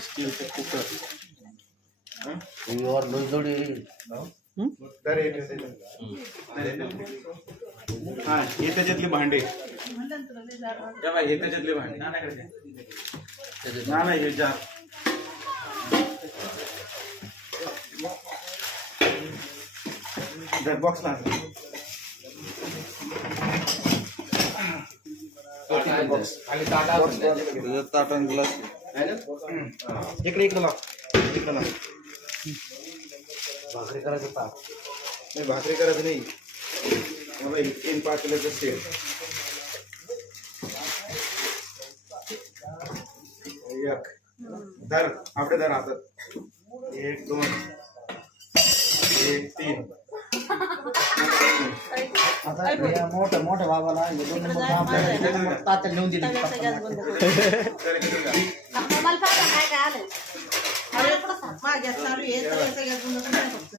स्टीलचं कुकर और लोई हा हे त्याच्यातले भांडे हे त्याच्यातले भांडे नाही हे जार बॉक्सला ताटण ग्लास इकडे इकडे लाव इकडे लाव भाकरी करायचं ताट नाही भाकरी करायचं नाही मला 3-5 किलोचं सेल एक धर आपले धर हातात 1 2 1 3 आता या मोठ्या बाबाला 2 नंबर तात्या नेऊन दिली मला काय आलं